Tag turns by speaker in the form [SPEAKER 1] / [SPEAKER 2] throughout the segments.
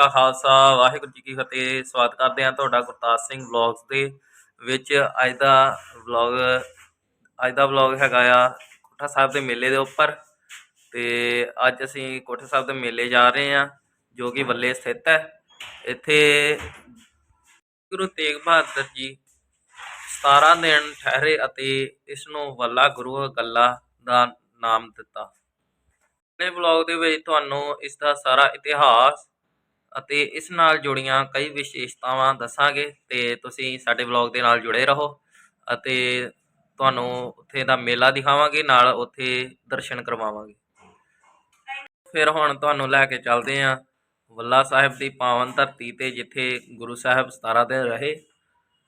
[SPEAKER 1] ਕਾ ਖਾਲਸਾ, ਵਾਹਿਗੁਰੂ ਜੀ ਕੀ ਫਤਿਹ। ਸਵਾਗਤ ਕਰਦੇ ਹਾਂ ਤੁਹਾਡਾ ਗੁਰਤਾਜ ਸਿੰਘ ਵਲੌਗਸ ਦੇ ਵਿੱਚ। ਅੱਜ ਦਾ ਵਲੌਗ, ਅੱਜ ਦਾ ਵਲੌਗ ਹੈਗਾ ਆ ਕੋਠਾ ਸਾਹਿਬ ਦੇ ਮੇਲੇ ਦੇ ਉੱਪਰ। ਤੇ ਅੱਜ ਅਸੀਂ ਕੋਠਾ ਸਾਹਿਬ ਦੇ ਮੇਲੇ ਜਾ ਰਹੇ ਹਾਂ, ਜੋ ਕਿ ਵੱਲੇ ਸਥਿਤ ਹੈ। ਇੱਥੇ ਗੁਰੂ ਤੇਗ ਬਹਾਦਰ ਜੀ 17 ਦਿਨ ਠਹਿਰੇ ਅਤੇ ਇਸ ਨੂੰ ਵੱਲਾ ਗੁਰੂ ਗੱਲਾ ਦਾ ਨਾਮ ਦਿੱਤਾ। ਅਗਲੇ ਵਲੌਗ ਦੇ ਵਿੱਚ ਤੁਹਾਨੂੰ ਇਸ ਦਾ ਸਾਰਾ ਇਤਿਹਾਸ ਅਤੇ ਇਸ ਨਾਲ ਜੁੜੀਆਂ ਕਈ ਵਿਸ਼ੇਸ਼ਤਾਵਾਂ ਦੱਸਾਂਗੇ, ਤੇ ਤੁਸੀਂ ਸਾਡੇ ਵਲੌਗ ਦੇ ਨਾਲ ਜੁੜੇ ਰਹੋ ਅਤੇ ਤੁਹਾਨੂੰ ਉੱਥੇ ਦਾ ਮੇਲਾ ਦਿਖਾਵਾਂਗੇ, ਨਾਲ ਉੱਥੇ ਦਰਸ਼ਨ ਕਰਵਾਵਾਂਗੇ। ਫਿਰ ਹੁਣ ਤੁਹਾਨੂੰ ਲੈ ਕੇ ਚੱਲਦੇ ਹਾਂ ਵੱਲਾ ਸਾਹਿਬ ਦੀ ਪਾਵਨ ਧਰਤੀ ਤੇ, ਜਿੱਥੇ ਗੁਰੂ ਸਾਹਿਬ 17 ਦਿਨ ਰਹੇ।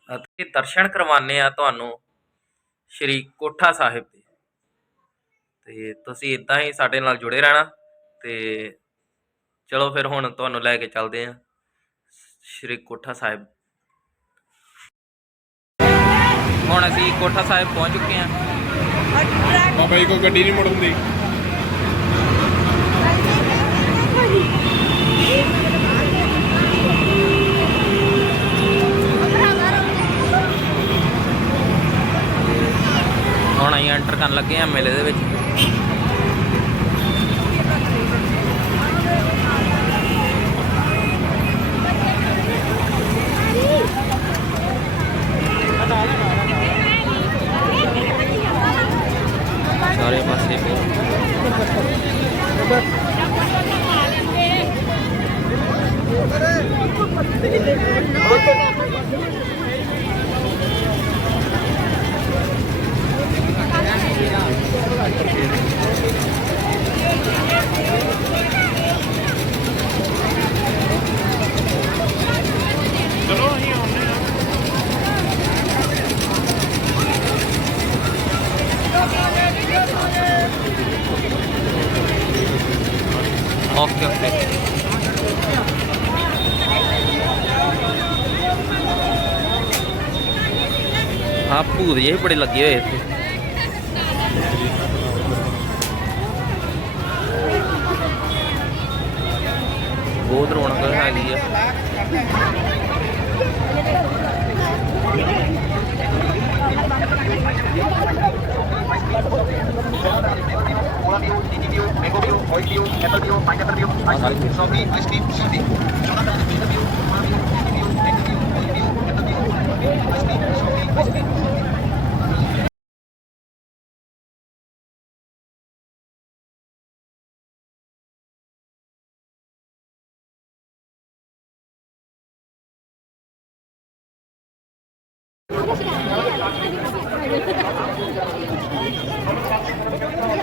[SPEAKER 1] ਅਤੇ ਦਰਸ਼ਨ ਕਰਵਾਉਂਦੇ ਆ ਤੁਹਾਨੂੰ ਸ਼੍ਰੀ ਕੋਠਾ ਸਾਹਿਬ ਦੇ। ਤੇ ਤੁਸੀਂ ਇਦਾਂ ਹੀ ਸਾਡੇ ਨਾਲ ਜੁੜੇ ਰਹਿਣਾ ਤੇ ਚਲੋ ਫਿਰ ਹੁਣ ਤੁਹਾਨੂੰ ਲੈ ਕੇ ਚੱਲਦੇ ਹਾਂ। ਸ਼੍ਰੀ ਕੋਠਾ ਸਾਹਿਬ। ਹੁਣ ਅਸੀਂ ਕੋਠਾ ਸਾਹਿਬ ਪਹੁੰਚ ਚੁੱਕੇ ਹਾਂ।
[SPEAKER 2] ਬਾਬਾ ਜੀ ਕੋਈ ਗੱਡੀ ਨਹੀਂ ਮੁੜਨ ਦੀ
[SPEAKER 1] ਹੁਣ ਅਸੀਂ ਐਂਟਰ ਕਰਨ ਲੱਗੇ ਹਾਂ ਮੇਲੇ ਦੇ ਵਿੱਚ ਸਾਰੇ ਪਾਸੇ
[SPEAKER 2] ਚਲੋ ਅਸੀਂ ਆਉਂਦੇ ਆ
[SPEAKER 1] ਓਕੇ ਓਕੇ ਆ ਭੂਤ ਜਿਹੇ ਬੜੇ ਲੱਗੇ ਹੋਏ ਇੱਥੇ। ਬਹੁਤ ਰੌਣਕ ਹੈਗੀ ਆ। OIQ, Apple View, Pineapple View, Ice Cream, Strawberry, Ice Cream, Shirley. Jonathan, Peter View, Mar View, Candy View, Egg View, Oil View, Apple View, Strawberry, Ice Cream, Strawberry, Ice Cream, Shirley.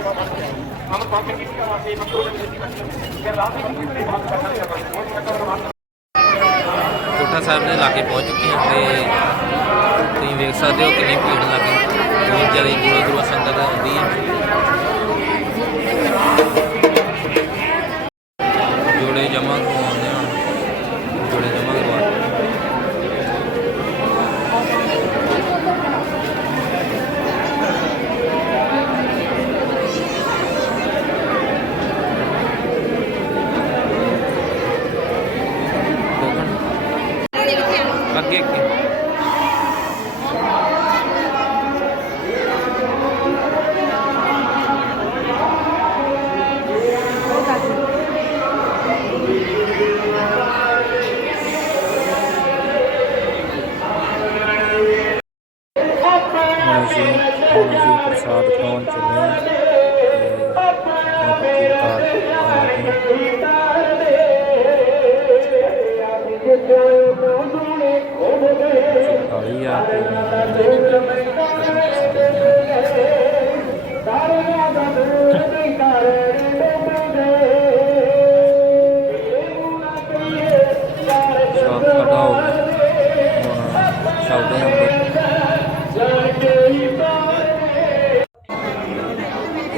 [SPEAKER 1] Thank you. ਕੋਠਾ ਸਾਹਿਬ ਦੇ ਲਾਗੇ ਪਹੁੰਚ ਚੁੱਕੇ ਹਾਂ ਤੇ ਤੁਸੀਂ ਵੇਖ ਸਕਦੇ ਹੋ ਕਿੰਨੀ ਭੀੜ ਲੱਗੀ। ਬਹੁਤ ਜ਼ਿਆਦਾ ਦੂਰੋਂ ਦੂਰੋਂ ਸੰਗਤ ਆਉਂਦੀ ਹੈ। ਜੋੜੇ ਜਮਾ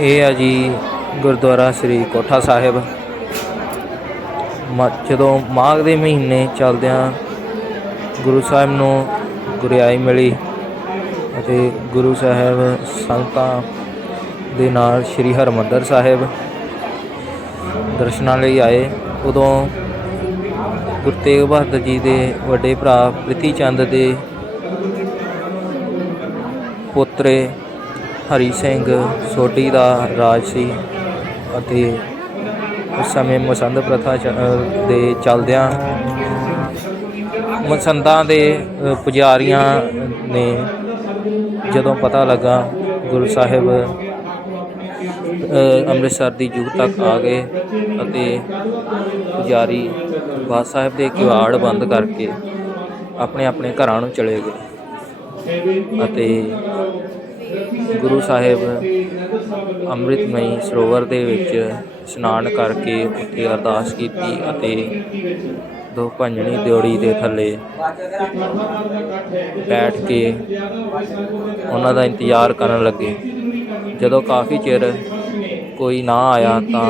[SPEAKER 1] ਇਹ ਆ ਜੀ ਗੁਰਦੁਆਰਾ ਸ੍ਰੀ ਕੋਠਾ ਸਾਹਿਬ। ਮ- ਜਦੋਂ ਮਾਘ ਦੇ ਮਹੀਨੇ ਚੱਲਦਿਆਂ ਗੁਰੂ ਸਾਹਿਬ ਨੂੰ ਗੁਰਿਆਈ ਮਿਲੀ ਅਤੇ ਗੁਰੂ ਸਾਹਿਬ ਸੰਗਤਾਂ ਦੇ ਨਾਲ ਸ੍ਰੀ ਹਰਮੰਦਰ ਸਾਹਿਬ ਦਰਸ਼ਨਾਂ ਲਈ ਆਏ। ਉਦੋਂ ਗੁਰੂ ਤੇਗ ਬਹਾਦਰ ਜੀ ਦੇ ਵੱਡੇ ਭਰਾ ਪ੍ਰਿਥੀ ਚੰਦ ਦੇ ਪੋਤਰੇ ਹਰੀ ਸਿੰਘ ਸੋਢੀ ਦਾ ਰਾਜ ਸੀ ਅਤੇ ਉਸ ਸਮੇਂ ਮਸੰਦ ਪ੍ਰਥਾ ਚ- ਦੇ ਚੱਲਦਿਆਂ ਮਸੰਦਾਂ ਦੇ ਪੁਜਾਰੀਆਂ ਨੇ ਜਦੋਂ ਪਤਾ ਲੱਗਾ, ਗੁਰੂ ਸਾਹਿਬ ਅੰਮ੍ਰਿਤਸਰ ਦੀ ਜੂਹ ਤੱਕ ਆ ਗਏ ਅਤੇ ਪੁਜਾਰੀ ਬਾਦ ਸਾਹਿਬ ਦੇ ਕਿਵਾੜ ਬੰਦ ਕਰਕੇ ਆਪਣੇ ਆਪਣੇ ਘਰਾਂ ਨੂੰ ਚਲੇ ਗਏ ਅਤੇ ਗੁਰੂ ਸਾਹਿਬ ਅੰਮ੍ਰਿਤਮਈ ਸਰੋਵਰ ਦੇ ਵਿੱਚ ਇਸ਼ਨਾਨ ਕਰਕੇ ਉੱਥੇ ਅਰਦਾਸ ਕੀਤੀ ਅਤੇ ਦੋ ਭੰਜਣੀ ਦਿਉੜੀ ਦੇ ਥੱਲੇ ਬੈਠ ਕੇ ਉਹਨਾਂ ਦਾ ਇੰਤਜ਼ਾਰ ਕਰਨ ਲੱਗੇ। ਜਦੋਂ ਕਾਫੀ ਚਿਰ ਕੋਈ ਨਾ ਆਇਆ ਤਾਂ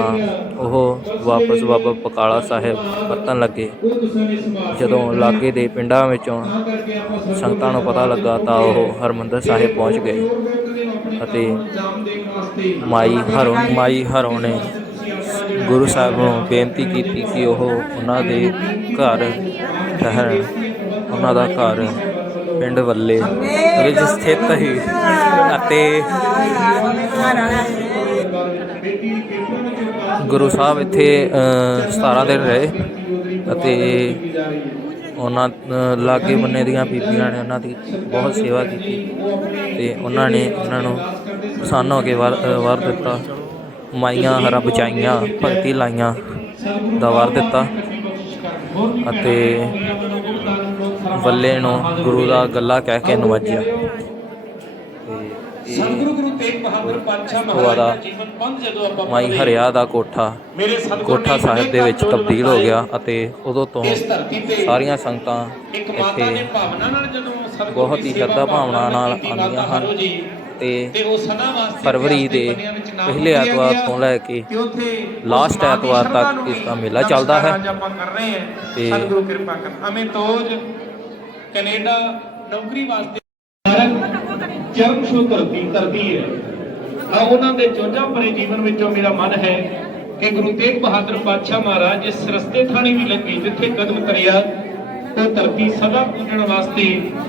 [SPEAKER 1] ਉਹ ਵਾਪਸ ਬਾਬਾ ਬਕਾਲਾ ਸਾਹਿਬ ਪਰਤਣ ਲੱਗੇ। ਜਦੋਂ ਲਾਗੇ ਦੇ ਪਿੰਡਾਂ ਵਿੱਚੋਂ ਸੰਗਤਾਂ ਨੂੰ ਪਤਾ ਲੱਗਾ ਤਾਂ ਉਹ ਹਰਮੰਦਰ ਸਾਹਿਬ ਪਹੁੰਚ ਗਏ। ਅਤੇ ਮਾਈ ਹਰੋਂ ਮਾਈ ਹਰੋਂ ਨੇ ਗੁਰੂ ਸਾਹਿਬ ਨੂੰ ਬੇਨਤੀ ਕੀਤੀ ਕਿ ਉਹ ਉਹਨਾਂ ਦੇ ਘਰ ਠਹਿਰਨ ਉਹਨਾਂ ਦਾ ਘਰ ਪਿੰਡ ਵੱਲੇ ਵਿੱਚ ਸਥਿਤ ਹੀ ਅਤੇ ਗੁਰੂ ਸਾਹਿਬ ਇੱਥੇ ਅ, 17 ਦਿਨ ਰਹੇ ਅਤੇ ਉਹਨਾਂ ਲਾਗੇ ਬੰਨੇ ਦੀਆਂ ਬੀਬੀਆਂ ਨੇ ਉਹਨਾਂ ਦੀ ਬਹੁਤ ਸੇਵਾ ਕੀਤੀ ਤੇ ਉਹਨਾਂ ਨੇ ਉਹਨਾਂ ਨੂੰ ਪ੍ਰਸੰਨ ਹੋ ਕੇ ਵਰ ਅ, ਵਰ ਦਿੱਤਾ। ਮਾਈਆਂ ਹਰਾ ਬਚਾਈਆਂ ਭਗਤੀ ਲਾਈਆਂ ਦਾ ਵਰ ਦਿੱਤਾ ਅਤੇ ਵੱਲੇ ਨੂੰ ਗੁਰੂ ਦਾ ਗੱਲਾ ਕਹਿ ਕੇ ਨਵਾਜਿਆ।
[SPEAKER 3] ਸਤਿਗੁਰੂ ਗੁਰੂ ਤੇਗ ਬਹਾਦਰ ਪਾਤਸ਼ਾਹ ਮਹਾਰਾਜ ਦਾ ਜੀਵਨ ਪੰਥ ਜਦੋਂ ਆਪਾਂ
[SPEAKER 1] ਮਾਈ ਹਰਿਆ ਦਾ ਕੋਠਾ
[SPEAKER 3] ਮੇਰੇ ਸਤਿਗੁਰ
[SPEAKER 1] ਕੋਠਾ ਸਾਹਿਬ ਦੇ ਵਿੱਚ ਤਬਦੀਲ ਹੋ ਗਿਆ ਅਤੇ ਉਦੋਂ ਤੋਂ ਸਾਰੀਆਂ ਸੰਗਤਾਂ
[SPEAKER 3] ਇੱਕ ਮਾਤਾ ਦੇ
[SPEAKER 1] ਇੱਥੇ
[SPEAKER 3] ਭਾਵਨਾ ਨਾਲ ਜਦੋਂ ਸਤਿਗੁਰ
[SPEAKER 1] ਬਹੁਤ ਹੀ ਸ਼ਰਧਾ ਭਾਵਨਾ ਨਾਲ ਆਉਂਦੀਆਂ ਹਨ ਤੇ
[SPEAKER 3] ਤੇ ਉਹ ਸਦਾ ਵਾਸਤੇ
[SPEAKER 1] ਫਰਵਰੀ ਦੇ ਪਹਿਲੇ ਐਤਵਾਰ ਤੋਂ ਲੈ ਕੇ ਲਾਸਟ ਐਤਵਾਰ ਤੱਕ ਇਸ ਦਾ ਮੇਲਾ ਚੱਲਦਾ ਹੈ।
[SPEAKER 3] ਨਮਸਕਾਰ ਅੱਜ ਆਪਾਂ ਕਰ ਰਹੇ ਹਾਂ।
[SPEAKER 1] ਤੇ
[SPEAKER 3] ਸਤਿਗੁਰੂ ਕਿਰਪਾ ਕਰਨ। ਅਮਿਤੋਜ ਕੈਨੇਡਾ ਨੌਕਰੀ ਵਾਸਤੇ ਭਾਰਤ ਚਰਨ ਧਰਤੀ ਧਰਤੀ ਹੈ। ਆ ਉਹਨਾਂ ਦੇ ਚੋਜਾਂ ਭਰੇ ਜੀਵਨ ਵਿੱਚੋਂ ਮੇਰਾ ਮਨ ਹੈ ਕਿ ਗੁਰੂ ਤੇਗ ਬਹਾਦਰ ਪਾਤਸ਼ਾਹ ਮਹਾਰਾਜ ਜਿਸ ਰਸਤੇ ਥਾਣੀ ਵੀ ਲੱਗੀ, ਜਿੱਥੇ ਕਦਮ ਕਰਿਆ ਉਹ ਧਰਤੀ ਸਦਾ ਪੂਜਣ ਵਾਸਤੇ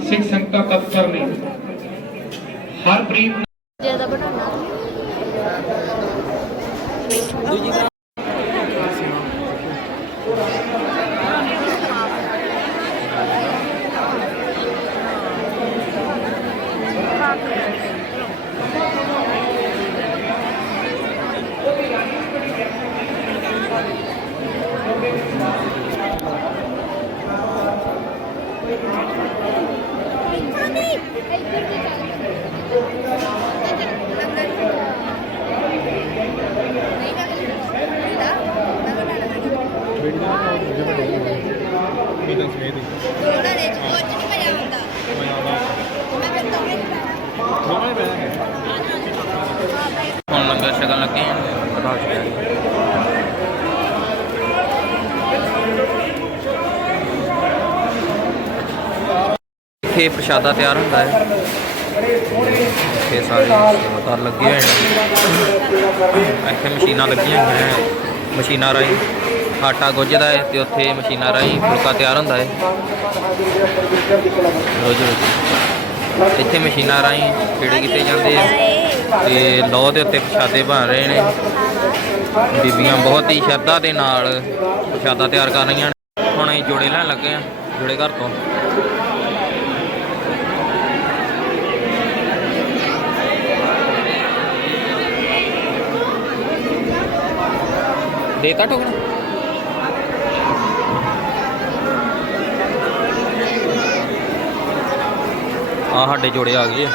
[SPEAKER 3] ਸਿੱਖ ਸੰਗਤਾਂ ਤਤਪਰ ਨੇ ਹਰਪ੍ਰੀਤ
[SPEAKER 4] ਜ਼ਿਆਦਾ ਬਣਾਉਣਾ।
[SPEAKER 2] ਇਹ ਤਾਂ ਸਮੇਤ ਹੀ
[SPEAKER 4] ਉਹਨਾਂ ਨੇ ਕੁਝ ਨਹੀਂ ਮਜ਼ਾ ਆਉਂਦਾ ਮੈਂ ਫਿਰ ਤੋਂ ਨਹੀਂ
[SPEAKER 2] ਦੋਵੇਂ ਬਹਿ ਗਏ
[SPEAKER 1] ਹੁਣ ਲੰਗਰ ਛਕਣ ਲੱਗੇ। ਇੱਥੇ ਪ੍ਰਸ਼ਾਦਾ ਤਿਆਰ ਹੁੰਦਾ ਹੈ। ਇੱਥੇ ਸਾਰੇ ਸੇਵਾਦਾਰ ਲੱਗੇ ਹੋਏ ਨੇ। ਇੱਥੇ ਮਸ਼ੀਨਾਂ ਲੱਗੀਆਂ ਹੋਈਆਂ ਨੇ। ਮਸ਼ੀਨਾਂ ਰਾਹੀਂ ਆਟਾ ਗੁੱਝਦਾ ਹੈ ਤੇ ਉੱਥੇ ਮਸ਼ੀਨਾਂ ਰਾਹੀਂ ਫੁਲਕਾ ਤਿਆਰ ਹੁੰਦਾ ਹੈ। ਰੋਜ਼ ਰੋਜ਼ ਇੱਥੇ ਮਸ਼ੀਨਾਂ ਰਾਹੀਂ ਖੇੜੇ ਕੀਤੇ ਜਾਂਦੇ ਆ ਤੇ ਲੋਹ ਦੇ ਉੱਤੇ ਪ੍ਰਸ਼ਾਦੇ ਬਣ ਰਹੇ ਨੇ। ਬੀਬੀਆਂ ਬਹੁਤ ਹੀ ਸ਼ਰਧਾ ਦੇ ਨਾਲ ਪ੍ਰਸ਼ਾਦਾ ਤਿਆਰ ਕਰ ਰਹੀਆਂ ਨੇ। ਹੁਣ ਅਸੀਂ ਜੋੜੇ ਲੈਣ ਲੱਗੇ ਆ, ਜੋੜੇ ਘਰ ਤੋਂ। ਦੇਤਾ ਟੋਕਣਾ ਆ ਸਾਡੇ ਜੋੜੇ ਆ ਗਏ ਆ।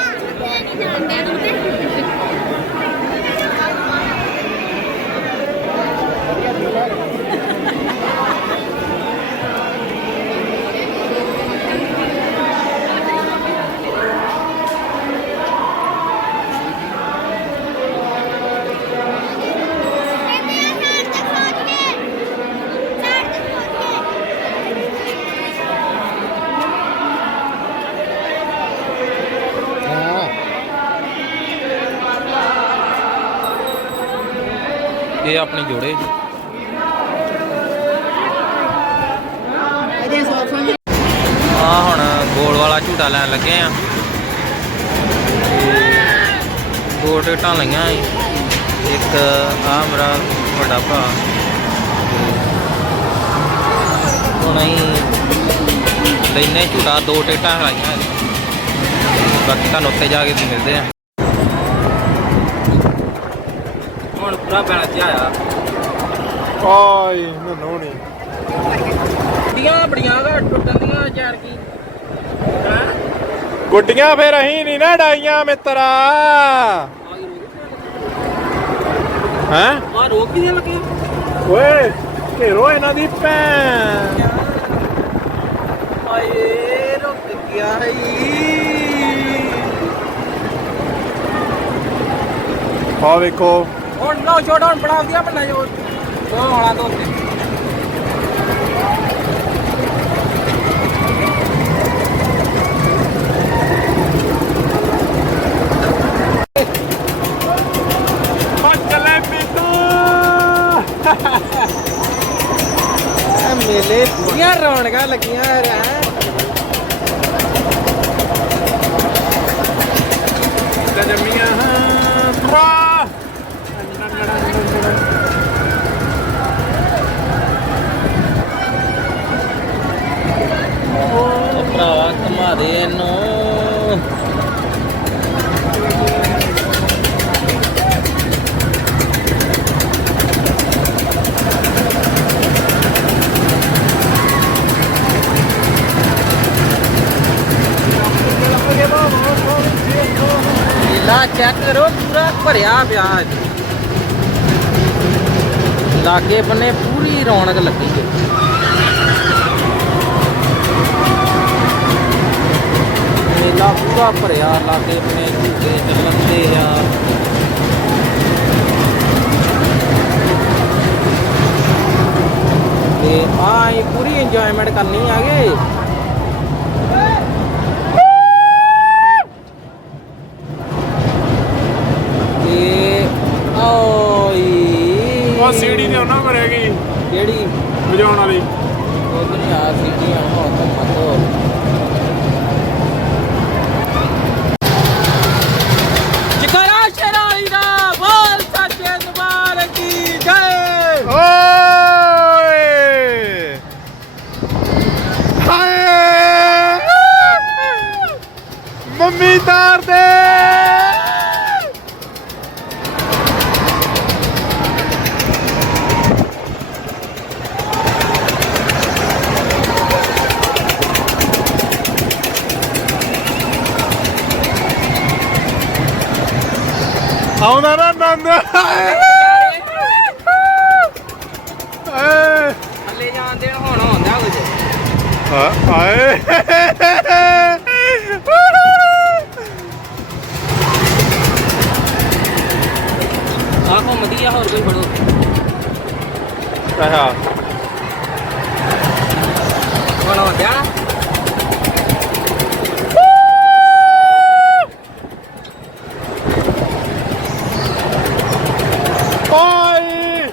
[SPEAKER 1] ਆਪਣੇ ਜੋੜੇ। ਆ ਹੁਣ ਗੋਲ ਵਾਲਾ ਝੂਟਾ ਲੈਣ ਲੱਗੇ ਆ। ਦੋ ਟਿਕਟਾਂ ਲਈਆਂ ਇੱਕ ਆ ਮੇਰਾ ਵੱਡਾ ਭਰਾ। ਹੁਣ ਅਸੀਂ ਲੈਨੇ ਝੂਟਾ ਦੋ ਟਿਕਟਾਂ ਲਾਈਆਂ। ਬਾਕੀ ਤੁਹਾਨੂੰ ਉੱਤੇ ਜਾ ਕੇ ਮਿਲਦੇ ਆ। ਹੁਣ ਪੂਰਾ ਪੈਣਾ ਚਾਹਿਆ
[SPEAKER 2] ਓਏ ਨਨੋ ਨਹੀਂ
[SPEAKER 1] ਡੀਆਂ ਬੜੀਆਂ ਦਾ ਟੁੱਟਣ ਦੀਆਂ ਯਾਰ ਕੀ।
[SPEAKER 2] ਗੁੱਡੀਆਂ ਫੇਰ ਅਹੀਂ ਨਹੀਂ ਨਾ ਡਾਈਆਂ ਮਿੱਤਰਾ। ਹੈਂ?
[SPEAKER 1] ਆ ਰੋਕ ਕਿਹਦੇ ਲੱਗੇ?
[SPEAKER 2] ਓਏ ਘੇਰੋ ਇਹਨਾਂ ਦੀ ਭੈਣ।
[SPEAKER 1] ਆਏ ਰੁਕ ਗਿਆ
[SPEAKER 2] ਆ ਵੇਖੋ
[SPEAKER 1] ਛੋਟਾ ਹੁਣ ਬਣਾ ਦਿਆ ਬੰਦਾ ਜੋ। ਦੋ ਹੋਣਾ ਦੋ
[SPEAKER 2] ਚੱਲੇ ਪੀਤੂ।
[SPEAKER 1] ਮੇਲੇ ਰੌਣਕਾਂ ਲੱਗੀਆਂ
[SPEAKER 2] ਤੇ ਜੰਮੀਆਂ ਹਾਂ ਤਰਾ
[SPEAKER 1] ਭਰਾਵਾ ਘੁਮਾ ਦੇ ਇਹਨੂੰ ਲਾ ਚੈੱਕ ਕਰੋ ਪੂਰਾ ਭਰਿਆ ਪਿਆ ਹੈ। ਲਾਗੇ ਬੰਨੇ ਪੂਰੀ ਰੌਣਕ ਲੱਗੀ ਹੈ। ਮੇਲਾ ਪੂਰਾ ਭਰਿਆ, ਲਾਗੇ ਬੰਨੇ ਝੂਟੇ ਚੱਲਣਦੇ ਆ। ਤੇ ਆ ਇਹ ਪੂਰੀ ਇੰਜੋਇਮੈਂਟ ਕਰਨੀ ਆਗੇ
[SPEAKER 2] ਉਹ ਸੀੜੀ ਤੇ ਉਹਨਾਂ ਮਰੇਗੀ
[SPEAKER 1] ਕਿਹੜੀ?
[SPEAKER 2] ਵਜਾਉਣ ਵਾਲੀ।
[SPEAKER 1] ਉਹ ਨਹੀਂ ਆ ਸੀਟੀਆਂ ਹੋ ਤਾਂ ਮਤੋ ਜਕਰਾ ਸ਼ਰਾਈ ਦਾ ਬੋਲ ਸੱਚੇ ਦਰਬਾਰ ਕੀ ਜੈ।
[SPEAKER 2] ਓਏ! ਹਾਏ! ਮੰਮੀ ਤਾਰ ਦੇ! ਆਉਂਦਾ ਨਾ ਨੰਦ। ਹਾਏ
[SPEAKER 1] ਥੱਲੇ ਜਾਣ ਦੇਣ ਹੁਣ ਹੁੰਦਾ ਕੁਝ।
[SPEAKER 2] ਹਾਂ ਹਾਏ
[SPEAKER 1] ਆ ਘੁੰਮਦੀ ਆ ਹੋਰ ਕੋਈ ਫੜੋ
[SPEAKER 2] ਆਹਾ
[SPEAKER 1] ਹੁਣ ਹੁੰਦਾ ਨਾ
[SPEAKER 2] ਓਏ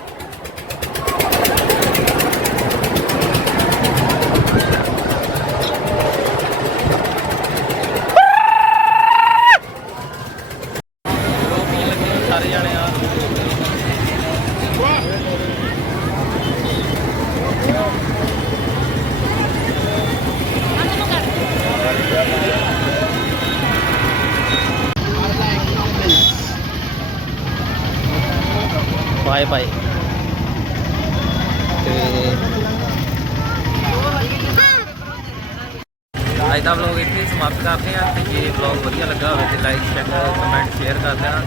[SPEAKER 1] ਪੀਣ ਲੱਗੇ ਸਾਰੇ ਜਾਣੇ ਆ ਬਾਏ ਬਾਏ ਤੇ ਅੱਜ ਦਾ ਵਲੌਗ ਇੱਥੇ ਸਮਾਪਤ ਕਰਦੇ ਹਾਂ ਤੇ ਜੇ ਵਲੌਗ ਵਧੀਆ ਲੱਗਾ ਹੋਵੇ ਤੇ ਲਾਈਕ ਸ਼ੇਅਰ ਕਮੈਂਟ ਸ਼ੇਅਰ ਕਰ ਦੇਣਾ।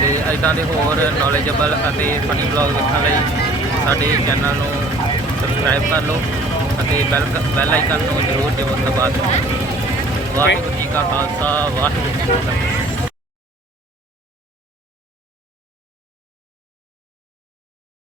[SPEAKER 1] ਤੇ ਇਦਾਂ ਦੇ ਹੋਰ ਨੌਲੇਜੇਬਲ ਅਤੇ ਫਨੀ ਵਲੌਗ ਦੇਖਣ ਲਈ ਸਾਡੇ ਚੈਨਲ ਨੂੰ ਸਬਸਕ੍ਰਾਈਬ ਕਰ ਲਓ ਅਤੇ ਬੈਲ ਬੈਲ ਆਈਕਨ ਨੂੰ ਜ਼ਰੂਰ ਜ਼ਰੂਰ ਦਿਓ ਵਾਹਿਗੁਰੂ ਜੀ ਕਾ ਖਾਲਸਾ, ਵਾਹਿਗੁਰੂ ਜੀ ਕੀ ਫਤਿਹ।